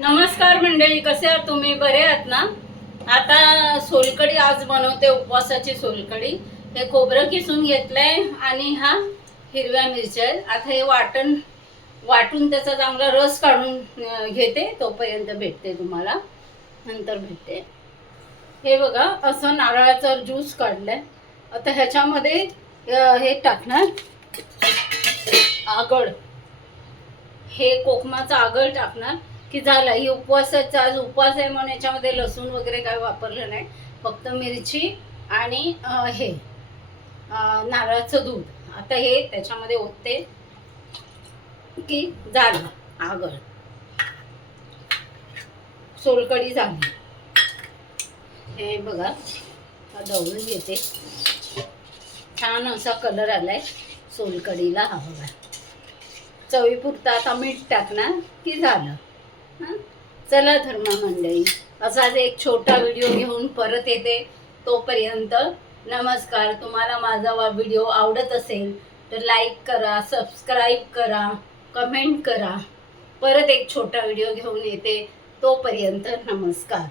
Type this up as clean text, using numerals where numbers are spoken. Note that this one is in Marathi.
नमस्कार मंडळी, कसे आहात तुम्ही? बरे आहात ना? आता सोलकढी आज बनवते, उपवासाची सोलकढी. हे खोबरं किसून घेतलंय आणि हा हिरव्या मिरच्या आहेत. आता हे वाटून त्याचा चांगला रस काढून घेते. तोपर्यंत भेटते तुम्हाला, नंतर भेटते. हे बघा, असं नारळाचा ज्यूस काढलाय. आता ह्याच्यामध्ये हे टाकणार आगळ, हे कोकमाचा आगळ टाकणार की झालं. ही उपवासाचा आज उपवास आहे म्हणून याच्यामध्ये लसूण वगैरे काय वापरलं नाही, फक्त मिरची आणि हे नारळाचं दूध. आता हे त्याच्यामध्ये ओतते की झालं आगळ, सोलकढी झाली. हे बघा, ढवळून घेते. छान असा कलर आलाय सोलकढीला. हा बघा, चवीपुरता आता मीठ टाकणार की झालं. चला धर्मा मंडळी, असाच एक छोटा व्हिडिओ घेऊन परत येते. तोपर्यंत नमस्कार. तुम्हाला माझा व्हिडिओ आवडत असेल तर लाईक करा, सबस्क्राईब करा, कमेंट करा. परत एक छोटा व्हिडिओ घेऊन येते. तोपर्यंत नमस्कार.